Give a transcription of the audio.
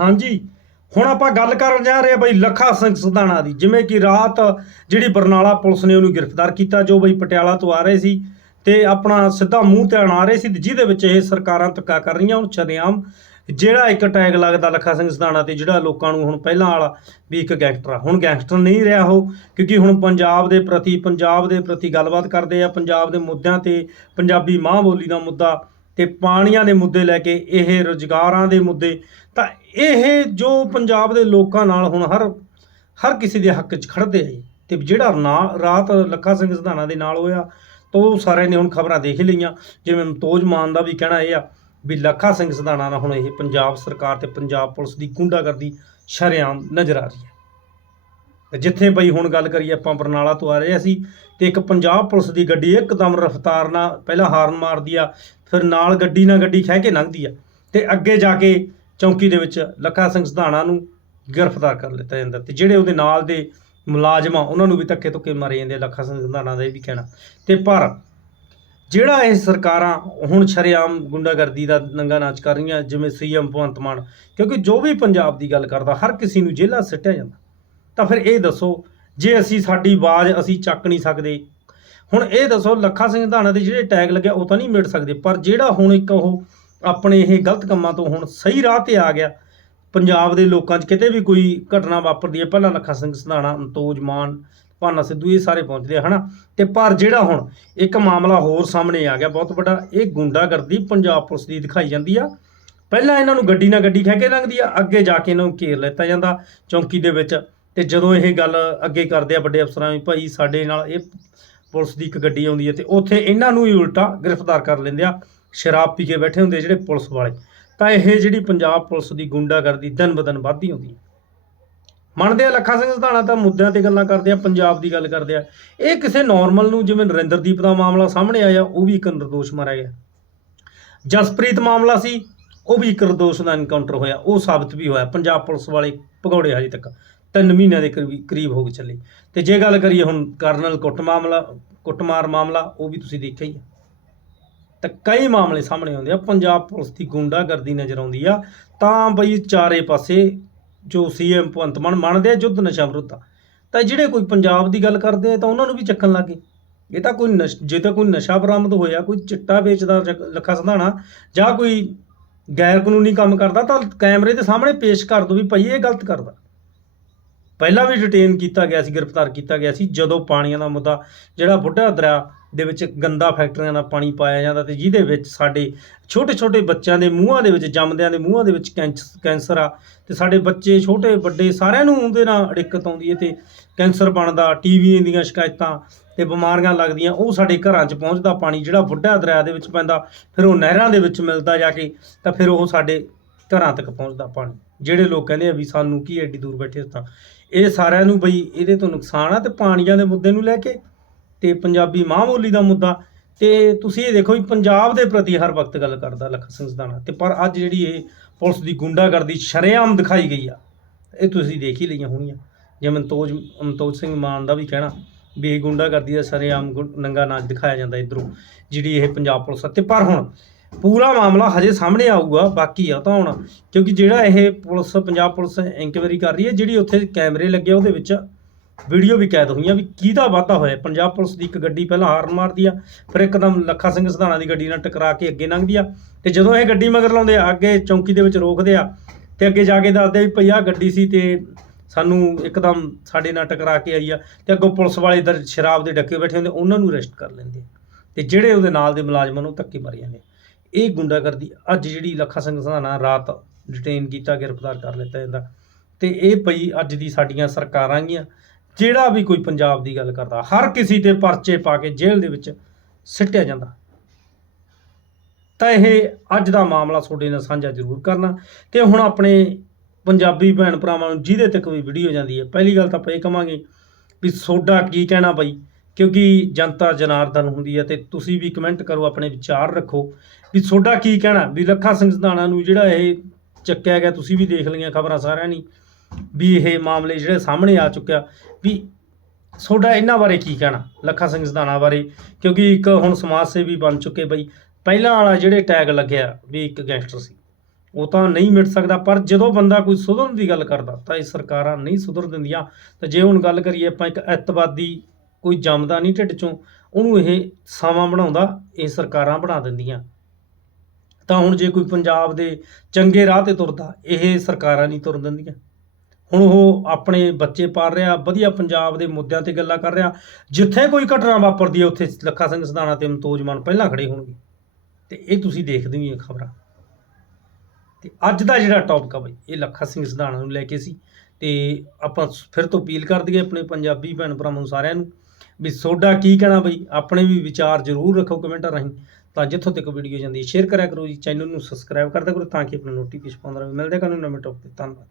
ਹਾਂਜੀ, ਹੁਣ ਆਪਾਂ ਗੱਲ ਕਰਨ ਜਾ ਰਹੇ ਹਾਂ ਬਈ ਲੱਖਾ ਸਿੰਘ ਸਧਾਣਾ ਦੀ, ਜਿਵੇਂ ਕਿ ਰਾਤ ਜਿਹੜੀ ਬਰਨਾਲਾ ਪੁਲਿਸ ਨੇ ਉਹਨੂੰ ਗ੍ਰਿਫਤਾਰ ਕੀਤਾ, ਜੋ ਬਈ ਪਟਿਆਲਾ ਤੋਂ ਆ ਰਹੇ ਸੀ ਤੇ ਆਪਣਾ ਸਿੱਧਾ ਮੂੰਹ ਤੇ ਆ ਰਹੇ ਸੀ ਜਿਹਦੇ ਵਿੱਚ ਇਹ ਸਰਕਾਰਾਂ ਧੱਕਾ ਕਰ ਰਹੀਆਂ ਹੁਣ ਸ਼ਰੇਆਮ ਜਿਹੜਾ ਇੱਕ ਟੈਗ ਲੱਗਦਾ ਲੱਖਾ ਸਿੰਘ ਸਧਾਣਾ ਤੇ, ਜਿਹੜਾ ਲੋਕਾਂ ਨੂੰ ਹੁਣ ਪਹਿਲਾਂ ਵਾਲਾ ਵੀ ਇੱਕ ਗੈਂਗਸਟਰ ਆ। ਹੁਣ ਗੈਂਗਸਟਰ ਨਹੀਂ ਰਿਹਾ ਉਹ, ਕਿਉਂਕਿ ਹੁਣ ਪੰਜਾਬ ਦੇ ਪ੍ਰਤੀ, ਪੰਜਾਬ ਦੇ ਪ੍ਰਤੀ ਗੱਲਬਾਤ ਕਰਦੇ ਆ, ਪੰਜਾਬ ਦੇ ਮੁੱਦਿਆਂ ਤੇ, ਪੰਜਾਬੀ ਮਾਂ ਬੋਲੀ ਦਾ ਮੁੱਦਾ ਤੇ ਪਾਣੀਆਂ ਦੇ ਮੁੱਦੇ ਲੈ ਕੇ, ਇਹ ਰੁਜ਼ਗਾਰਾਂ ਦੇ ਮੁੱਦੇ, ਤਾਂ ਇਹ ਜੋ ਪੰਜਾਬ ਦੇ ਲੋਕਾਂ ਨਾਲ ਹੁਣ ਹਰ ਹਰ ਕਿਸੇ ਦੇ ਹੱਕ 'ਚ ਖੜਦੇ ਆ ਜੀ। ਤੇ ਜਿਹੜਾ ਨਾ- ਰਾਤ ਲੱਖਾ ਸਿੰਘ ਸਧਾਣਾ ਦੇ ਨਾਲ ਹੋਇਆ, ਤਾਂ ਉਹ ਸਾਰਿਆਂ ਨੇ ਹੁਣ ਖਬਰਾਂ ਦੇਖ ਹੀ ਲਈਆਂ ਜਿਵੇਂ ਮਤੋਜ ਮਾਨ ਦਾ ਵੀ ਕਹਿਣਾ ਇਹ ਆ ਵੀ ਲੱਖਾ ਸਿੰਘ ਸਧਾਣਾ ਨਾਲ ਹੁਣ ਇਹ ਪੰਜਾਬ ਸਰਕਾਰ ਤੇ ਪੰਜਾਬ ਪੁਲਿਸ ਦੀ ਗੁੰਡਾਗਰਦੀ ਸ਼ਰੇਆਮ ਨਜ਼ਰ ਆ ਰਹੀ ਹੈ ਤੇ ਜਿੱਥੇ ਬਈ ਹੁਣ ਗੱਲ ਕਰੀਏ ਆਪਾਂ ਬਰਨਾਲਾ ਤੋਂ ਆ ਰਹੇ ਸੀ ਤੇ ਇੱਕ ਪੰਜਾਬ ਪੁਲਿਸ ਦੀ ਗੱਡੀ ਇੱਕਦਮ ਰਫ਼ਤਾਰ ਨਾਲ ਪਹਿਲਾਂ ਹਾਰਨ ਮਾਰਦੀ ਆ, ਫਿਰ ਨਾਲ ਗੱਡੀ ਨਾਲ ਗੱਡੀ ਖਹਿ ਕੇ ਲੰਘਦੀ ਆ, ਤੇ ਅੱਗੇ ਜਾ ਕੇ ਚੌਂਕੀ ਦੇ ਵਿੱਚ ਲੱਖਾ ਸਿੰਘ ਸਧਾਣਾ ਨੂੰ ਗ੍ਰਿਫਤਾਰ ਕਰ ਲਿੱਤਾ ਜਾਂਦਾ ਤੇ ਜਿਹੜੇ ਉਹਦੇ ਨਾਲ ਦੇ ਮੁਲਾਜ਼ਮ ਆ ਉਹਨਾਂ ਨੂੰ ਵੀ ਧੱਕੇ ਧੁੱਕੇ ਮਾਰੇ ਜਾਂਦੇ ਆ, ਲੱਖਾ ਸਿੰਘ ਸਧਾਣਾ ਦਾ ਇਹ ਵੀ ਕਹਿਣਾ। ਤੇ ਪਰ ਜਿਹੜਾ ਇਹ ਸਰਕਾਰਾਂ ਹੁਣ ਸ਼ਰੇਆਮ ਗੁੰਡਾਗਰਦੀ ਦਾ ਨੰਗਾ ਨਾਚ ਕਰ ਰਹੀਆਂ ਜਿਵੇਂ ਸੀਐਮ ਭਗਵੰਤ ਮਾਨ ਕਿਉਂਕਿ ਜੋ ਵੀ ਪੰਜਾਬ ਦੀ ਗੱਲ ਕਰਦਾ ਹਰ ਕਿਸੇ ਨੂੰ ਜੇਲ੍ਹਾਂ ਸਿੱਟਿਆ ਜਾਂਦਾ। ਤਾਂ ਫਿਰ ਇਹ ਦੱਸੋ ਜੇ ਅਸੀਂ ਸਾਡੀ ਆਵਾਜ਼ ਅਸੀਂ ਚੱਕ ਨਹੀਂ ਸਕਦੇ ਹੁਣ ਇਹ ਦੱਸੋ ਲੱਖਾ ਸਿੰਘ ਧਾਣਾ ਦੇ ਜਿਹੜੇ ਟੈਗ ਲੱਗਿਆ ਉਹ ਤਾਂ ਨਹੀਂ ਮਿਟ ਸਕਦੇ ਪਰ ਜਿਹੜਾ ਹੁਣ ਇੱਕ ਉਹ ਆਪਣੇ ਇਹ ਗਲਤ ਕੰਮਾਂ ਤੋਂ ਹੁਣ ਸਹੀ ਰਾਹ ਤੇ ਆ ਗਿਆ। ਪੰਜਾਬ ਦੇ ਲੋਕਾਂ 'ਚ ਕਿਤੇ ਵੀ ਕੋਈ ਘਟਨਾ ਵਾਪਰਦੀ ਹੈ, ਪਹਿਲਾਂ ਲੱਖਾ ਸਿੰਘ ਸੰਧਾਣਾ ਅੰਤੋਜ ਮਾਨ, ਭਾਨਾ ਸਿੱਧੂ, ਇਹ ਸਾਰੇ ਪਹੁੰਚਦੇ ਆ, ਹਨਾ? ਤੇ ਪਰ ਜਿਹੜਾ ਹੁਣ ਇੱਕ ਮਾਮਲਾ ਹੋਰ ਸਾਹਮਣੇ ਆ ਗਿਆ, ਬਹੁਤ ਵੱਡਾ, ਇਹ ਗੁੰਡਾਗਰਦੀ ਪੰਜਾਬ ਪੁਲਿਸ ਦੀ ਦਿਖਾਈ ਜਾਂਦੀ ਆ। ਪਹਿਲਾਂ ਇਹਨਾਂ ਨੂੰ ਗੱਡੀ ਨਾਲ ਗੱਡੀ ਖਹਿ ਕੇ ਲੰਘਦੀ ਆ, ਅੱਗੇ ਜਾ ਕੇ ਇਹਨਾਂ ਨੂੰ ਘੇਰ ਲੈਤਾ ਜਾਂਦਾ ਚੌਂਕੀ ਦੇ ਵਿੱਚ। ਤੇ ਜਦੋਂ ਇਹ ਗੱਲ ਅੱਗੇ ਕਰਦੇ ਆ, ਵੱਡੇ ਅਫਸਰਾਂ ਵੀ ਭਾਈ ਸਾਡੇ ਨਾਲ ਇਹ ਪੁਲਿਸ ਦੀ ਇੱਕ ਗੱਡੀ ਆਉਂਦੀ ਹੈ ਤੇ ਉੱਥੇ ਇਹਨਾਂ ਨੂੰ ਹੀ ਉਲਟਾ ਗ੍ਰਿਫਤਾਰ ਕਰ ਲੈਂਦੇ ਆ। ਸ਼ਰਾਬ ਪੀ ਕੇ ਬੈਠੇ ਹੁੰਦੇ ਜਿਹੜੇ ਪੁਲਿਸ ਵਾਲੇ, ਤਾਂ ਇਹ ਜਿਹੜੀ ਪੰਜਾਬ ਪੁਲਿਸ ਦੀ ਗੁੰਡਾਗਰਦੀ ਦਿਨ ਬਦਨ ਵੱਧਦੀ ਹੁੰਦੀ ਹੈ ਮੰਨਦੇ ਆ ਲੱਖਾ ਸਿੰਘ ਸਧਾਣਾ ਤਾਂ ਮੁੱਦਿਆਂ ਤੇ ਗੱਲਾਂ ਕਰਦੇ ਆ, ਪੰਜਾਬ ਦੀ ਗੱਲ ਕਰਦੇ ਆ। ਇਹ ਕਿਸੇ ਨਾਰਮਲ ਨੂੰ ਜਿਵੇਂ ਨਰਿੰਦਰਦੀਪ ਦਾ ਮਾਮਲਾ ਸਾਹਮਣੇ ਆਇਆ, ਉਹ ਵੀ ਇੱਕ ਨਿਰਦੋਸ਼ ਮਾਰਿਆ ਗਿਆ। ਜਸਪ੍ਰੀਤ ਮਾਮਲਾ ਸੀ, ਉਹ ਵੀ ਇੱਕ ਨਿਰਦੋਸ਼ ਦਾ ਐਨਕਾਊਂਟਰ ਹੋਇਆ, ਉਹ ਸਾਬਤ ਵੀ ਹੋਇਆ, ਪੰਜਾਬ ਪੁਲਿਸ ਵਾਲੇ ਭਗੌੜੇ ਹਜੇ ਤੱਕ ਤਿੰਨ ਮਹੀਨਿਆਂ ਦੇ ਕਰੀਬ ਕਰੀਬ ਹੋ ਗਏ ਚੱਲੇ। ਤੇ ਜੇ ਗੱਲ ਕਰੀਏ ਹੁਣ ਕਰਨਲ ਕੁੱਟ ਮਾਮਲਾ, ਕੁੱਟਮਾਰ ਮਾਮਲਾ, ਉਹ ਵੀ ਤੁਸੀਂ ਦੇਖਿਆ ਹੀ ਹੈ ਤਾਂ ਕਈ ਮਾਮਲੇ ਸਾਹਮਣੇ ਆਉਂਦੇ ਆ। ਪੰਜਾਬ ਪੁਲਿਸ ਦੀ ਗੁੰਡਾਗਰਦੀ ਨਜ਼ਰ ਆਉਂਦੀ ਆ। ਤਾਂ ਬਈ ਚਾਰੇ ਪਾਸੇ ਜੋ ਸੀਐਮ ਭਗਵੰਤ ਮਾਨ ਮੰਨਦੇ ਆ ਯੁੱਧ ਨਸ਼ਾ ਵਿਰੁੱਧ ਆ। ਤਾਂ ਜਿਹੜੇ ਕੋਈ ਪੰਜਾਬ ਦੀ ਗੱਲ ਕਰਦੇ ਆ ਤਾਂ ਉਹਨਾਂ ਨੂੰ ਵੀ ਚੱਕਣ ਲੱਗੇ। ਇਹ ਤਾਂ ਕੋਈ ਨਸ਼, ਜੇ ਤਾਂ ਕੋਈ ਨਸ਼ਾ ਬਰਾਮਦ ਹੋਇਆ, ਕੋਈ ਚਿੱਟਾ ਵੇਚਦਾ ਜਗ- ਲੱਖਾ ਸੰਧਾਣਾ ਜਾਂ ਕੋਈ ਗੈਰ ਕਾਨੂੰਨੀ ਕੰਮ ਕਰਦਾ ਤਾਂ ਕੈਮਰੇ ਦੇ ਸਾਹਮਣੇ ਪੇਸ਼ ਕਰ ਦੋ ਵੀ ਭਾਈ ਇਹ ਗਲਤ ਕਰਦਾ। ਪਹਿਲਾਂ ਵੀ ਡਿਟੇਨ ਕੀਤਾ ਗਿਆ ਸੀ, ਗ੍ਰਿਫਤਾਰ ਕੀਤਾ ਗਿਆ ਸੀ। ਜਦੋਂ ਪਾਣੀਆਂ ਦਾ ਮੁੱਦਾ ਜਿਹੜਾ ਬੁੱਢਾ ਦਰਿਆ ਦੇ ਵਿੱਚ ਗੰਦਾ ਫੈਕਟਰੀਆਂ ਦਾ ਪਾਣੀ ਪਾਇਆ ਜਾਂਦਾ ਤੇ ਜਿਹਦੇ ਵਿੱਚ ਸਾਡੇ ਛੋਟੇ ਛੋਟੇ ਬੱਚਿਆਂ ਦੇ ਮੂੰਹਾਂ ਦੇ ਵਿੱਚ, ਜੰਮਦਿਆਂ ਦੇ ਮੂੰਹਾਂ ਦੇ ਵਿੱਚ ਕੈਂਸ- ਕੈਂਸਰ ਆ ਤੇ ਸਾਡੇ ਬੱਚੇ ਛੋਟੇ, ਵੱਡੇ ਸਾਰਿਆਂ ਨੂੰ ਉਹਦੇ ਨਾਲ ਦਿੱਕਤ ਆਉਂਦੀ ਹੈ ਤੇ ਕੈਂਸਰ ਬਣਦਾ, ਟੀਵੀ ਦੀਆਂ ਸ਼ਿਕਾਇਤਾਂ ਤੇ ਬਿਮਾਰੀਆਂ ਲੱਗਦੀਆਂ, ਉਹ ਸਾਡੇ ਘਰਾਂ 'ਚ ਪਹੁੰਚਦਾ, ਪਾਣੀ ਜਿਹੜਾ ਬੁੱਢਾ ਦਰਿਆ ਦੇ ਵਿੱਚ ਪੈਂਦਾ, ਫਿਰ ਉਹ ਨਹਿਰਾਂ ਦੇ ਵਿੱਚ ਮਿਲਦਾ ਜਾ ਕੇ ਤਾਂ ਫਿਰ ਉਹ ਸਾਡੇ ਘਰਾਂ ਤੱਕ ਪਹੁੰਚਦਾ ਪਾਣੀ। ਜਿਹੜੇ ਲੋਕ ਕਹਿੰਦੇ ਆ ਵੀ ਸਾਨੂੰ ਕੀ ਐਡੀ ਦੂਰ ਬੈਠੇ ਤਾਂ। ਇਹ ਸਾਰਿਆਂ ਨੂੰ ਬਈ ਇਹਦੇ ਤੋਂ ਨੁਕਸਾਨ ਆ ਤੇ ਪਾਣੀਆਂ ਦੇ ਮੁੱਦੇ ਨੂੰ ਲੈ ਕੇ ਤੇ ਪੰਜਾਬੀ ਮਾਂ ਬੋਲੀ ਦਾ ਮੁੱਦਾ, ਤੇ ਤੁਸੀਂ ਇਹ ਦੇਖੋ ਵੀ ਪੰਜਾਬ ਦੇ ਪ੍ਰਤੀ ਹਰ ਵਕਤ ਗੱਲ ਕਰਦਾ ਲੱਖ ਸਿੰਘ ਸਦਾਣਾ ਤੇ ਪਰ ਅੱਜ ਜਿਹੜੀ ਇਹ ਪੁਲਿਸ ਦੀ ਗੁੰਡਾਗਰਦੀ ਸ਼ਰੇਆਮ ਦਿਖਾਈ ਗਈ ਆ, ਇਹ ਤੁਸੀਂ ਦੇਖ ਹੀ ਲਈਆਂ ਹੋਣੀਆਂ। ਜਿਵੇਂ ਮਨਤੋਜ ਮਨਤੋਜ ਸਿੰਘ ਮਾਨ ਦਾ ਵੀ ਕਹਿਣਾ, ਵੀ ਇਹ ਗੁੰਡਾਗਰਦੀ ਦਾ ਸ਼ਰੇਆਮ ਗੁੰ- ਨੰਗਾ ਨਾਚ ਦਿਖਾਇਆ ਜਾਂਦਾ ਇਧਰੋਂ, ਜਿਹੜੀ ਇਹ ਪੰਜਾਬ ਪੁਲਿਸ ਆ। ਤੇ ਪਰ ਹੁਣ ਪੂਰਾ ਮਾਮਲਾ ਹਜੇ ਸਾਹਮਣੇ ਆਊਗਾ, ਬਾਕੀ ਆ ਤਾਂ ਹੁਣ, ਕਿਉਂਕਿ ਜਿਹੜਾ ਇਹ ਪੁਲਿਸ, ਪੰਜਾਬ ਪੁਲਿਸ ਇਨਕੁਆਇਰੀ ਕਰ ਰਹੀ ਹੈ, ਜਿਹੜੀ ਉੱਥੇ ਕੈਮਰੇ ਲੱਗੇ ਉਹਦੇ ਵਿੱਚ ਵੀਡੀਓ ਵੀ ਕੈਦ ਹੋਈਆਂ ਵੀ ਕਿਹਦਾ ਵਾਧਾ ਹੋਇਆ? ਪੰਜਾਬ ਪੁਲਿਸ ਦੀ ਇੱਕ ਗੱਡੀ ਪਹਿਲਾਂ ਹਾਰਨ ਮਾਰਦੀ ਆ, ਫਿਰ ਇੱਕਦਮ ਲੱਖਾ ਸਿੰਘ ਸਧਾਣਾ ਦੀ ਗੱਡੀ ਨਾਲ ਟਕਰਾ ਕੇ ਅੱਗੇ ਲੰਘਦੀ ਆ। ਤੇ ਜਦੋਂ ਇਹ ਗੱਡੀ ਮਗਰ ਲਾਉਂਦੇ ਆ, ਅੱਗੇ ਚੌਂਕੀ ਦੇ ਵਿੱਚ ਰੋਕਦੇ ਆ, ਤੇ ਅੱਗੇ ਜਾ ਕੇ ਦੱਸਦੇ ਵੀ ਭਈ ਆਹ ਗੱਡੀ ਸੀ ਤੇ ਸਾਨੂੰ ਇੱਕਦਮ ਸਾਡੇ ਨਾਲ ਟਕਰਾ ਕੇ ਆਈ ਆ, ਤੇ ਅੱਗੋਂ ਪੁਲਿਸ ਵਾਲੇ ਇਧਰ ਸ਼ਰਾਬ ਦੇ ਡੱਕੇ ਬੈਠੇ ਹੁੰਦੇ, ਉਹਨਾਂ ਨੂੰ ਅਰੈਸਟ ਕਰ ਲੈਂਦੇ ਆ। ਤੇ ਜਿਹੜੇ ਉਹਦੇ ਨਾਲ ਦੇ ਮੁਲਾਜ਼ਮਾਂ ਨੂੰ ਧੱਕੇ ਮਾਰੀ ਜਾਂਦੇ ਆ। ਇਹ ਗੁੰਡਾਗਰਦੀ ਅੱਜ ਜਿਹੜੀ ਲੱਖਾ ਸਿੰਘ ਸਧਾਣਾ ਰਾਤ ਡਿਟੇਨ ਕੀਤਾ, ਗ੍ਰਿਫਤਾਰ ਕਰ ਲਿੱਤਾ ਜਾਂਦਾ। ਤੇ ਇਹ ਪਈ ਅੱਜ ਦੀ ਸਾਡੀਆਂ ਸਰਕਾਰਾਂ ਗੀਆਂ ਜਿਹੜਾ ਵੀ ਕੋਈ ਪੰਜਾਬ ਦੀ ਗੱਲ ਕਰਦਾ, ਹਰ ਕਿਸੇ ਤੇ ਪਰਚੇ ਪਾ ਕੇ ਜੇਲ੍ਹ ਦੇ ਵਿੱਚ ਸਿੱਟਿਆ ਜਾਂਦਾ। ਤਾਂ ਇਹ ਅੱਜ ਦਾ ਮਾਮਲਾ ਤੁਹਾਡੇ ਨਾਲ ਸਾਂਝਾ ਜ਼ਰੂਰ ਕਰਨਾ। ਤੇ ਹੁਣ ਆਪਣੇ ਪੰਜਾਬੀ ਭੈਣ ਭਰਾਵਾਂ ਨੂੰ ਜਿਹਦੇ ਤੱਕ ਵੀ ਵੀਡੀਓ ਜਾਂਦੀ ਹੈ, ਪਹਿਲੀ ਗੱਲ ਤਾਂ ਆਪਾਂ ਇਹ ਕਵਾਂਗੇ ਵੀ ਤੁਹਾਡਾ ਕੀ ਕਹਿਣਾ ਬਾਈ? ਕਿਉਂਕਿ ਜਨਤਾ ਜਨਾਰਦਨ ਹੁੰਦੀ ਹੈ ਤੇ ਤੁਸੀਂ ਵੀ ਕਮੈਂਟ ਕਰੋ, ਆਪਣੇ ਵਿਚਾਰ ਰੱਖੋ ਵੀ ਤੁਹਾਡਾ ਕੀ ਕਹਿਣਾ? ਵੀ ਲੱਖਾ ਸਿੰਘ ਸਧਾਣਾ ਨੂੰ ਜਿਹੜਾ ਇਹ ਚੱਕਿਆ ਗਿਆ, ਤੁਸੀਂ ਵੀ ਦੇਖ ਲਈਆਂ ਖਬਰਾਂ ਸਾਰਿਆਂ ਨੇ ਵੀ ਇਹ ਮਾਮਲੇ ਜਿਹੜੇ ਸਾਹਮਣੇ ਆ ਚੁੱਕਿਆ ਵੀ ਤੁਹਾਡਾ ਇਹਨਾਂ ਬਾਰੇ ਕੀ ਕਹਿਣਾ, ਲੱਖਾ ਸਿੰਘ ਸਧਾਣਾ ਬਾਰੇ? ਕਿਉਂਕਿ ਇੱਕ ਹੁਣ ਸਮਾਜ ਸੇਵੀ ਬਣ ਚੁੱਕੇ ਬਈ। ਪਹਿਲਾਂ ਵਾਲਾ ਜਿਹੜੇ ਟੈਗ ਲੱਗਿਆ ਵੀ ਇੱਕ ਗੈਂਗਸਟਰ ਸੀ, ਉਹ ਤਾਂ ਨਹੀਂ ਮਿਟ ਸਕਦਾ, ਪਰ ਜਦੋਂ ਬੰਦਾ ਕੋਈ ਸੁਧਰਨ ਦੀ ਗੱਲ ਕਰਦਾ, ਤਾਂ ਇਹ ਸਰਕਾਰਾਂ ਨਹੀਂ ਸੁਧਰ ਦਿੰਦੀਆਂ। ਤਾਂ ਜੇ ਹੁਣ ਗੱਲ ਕਰੀਏ ਆਪਾਂ ਇੱਕ ਅੱਤਵਾਦੀ ਕੋਈ ਜੰਮਦਾ ਨਹੀਂ ਢਿੱਡ ਚੋਂ, ਉਹਨੂੰ ਇਹ ਸਾਵਾਂ ਬਣਾਉਂਦਾ, ਇਹ ਸਰਕਾਰਾਂ ਬਣਾ ਦਿੰਦੀਆਂ। ਤਾਂ ਹੁਣ ਜੇ ਕੋਈ ਪੰਜਾਬ ਦੇ ਚੰਗੇ ਰਾਹ ਤੇ ਤੁਰਦਾ, ਇਹ ਸਰਕਾਰਾਂ ਨਹੀਂ ਤੁਰਨ ਦਿੰਦੀਆਂ। ਹੁਣ ਉਹ ਆਪਣੇ ਬੱਚੇ ਪਾਲ ਰਿਹਾ, ਵਧੀਆ ਪੰਜਾਬ ਦੇ ਮੁੱਦਿਆਂ ਤੇ ਗੱਲਾਂ ਕਰ ਰਿਹਾ। ਜਿੱਥੇ ਕੋਈ ਘਟਨਾ ਵਾਪਰਦੀ ਹੈ, ਉੱਥੇ ਲੱਖਾ ਸਿੰਘ ਸਦਾਣਾ ਤੇ ਮਨਤੋਜ ਮਾਨ ਪਹਿਲਾਂ ਖੜੇ ਹੋਣਗੇ। ਤੇ ਇਹ ਤੁਸੀਂ ਦੇਖਦੇ ਹੀ ਖਬਰਾਂ। ਤੇ ਅੱਜ ਦਾ ਜਿਹੜਾ ਟੌਪਿਕ ਆ ਬਈ, ਇਹ ਲੱਖਾ ਸਿੰਘ ਸਦਾਣਾ ਨੂੰ ਲੈ ਕੇ ਸੀ। ਤੇ ਆਪਾਂ ਫਿਰ ਤੋਂ ਅਪੀਲ ਕਰ ਦਈਏ ਆਪਣੇ ਪੰਜਾਬੀ ਭੈਣ ਭਰਾਵਾਂ ਨੂੰ ਸਾਰਿਆਂ ਨੂੰ ਵੀ ਸੋਡਾ ਕੀ ਕਹਿਣਾ ਬਈ, ਆਪਣੇ ਵੀ ਵਿਚਾਰ ਜ਼ਰੂਰ ਰੱਖੋ ਕਮੈਂਟਾਂ ਰਾਹੀਂ। ਤਾਂ ਜਿੱਥੋਂ ਤੱਕ ਵੀਡੀਓ ਜਾਂਦੀ ਹੈ ਸ਼ੇਅਰ ਕਰਿਆ ਕਰੋ ਜੀ ਚੈਨਲ ਨੂੰ ਸਬਸਕ੍ਰਾਈਬ ਕਰਦਾ ਕਰੋ ਤਾਂ ਕਿ ਆਪਣਾ ਨੋਟੀਫਿਕੇਸ਼ਨ ਪਾਉਂਦਾ ਰਹੇ। ਮਿਲਦੇ ਹਾਂ ਨਵੇਂ ਟੌਪਿਕ ਤੇ। ਧੰਨਵਾਦ।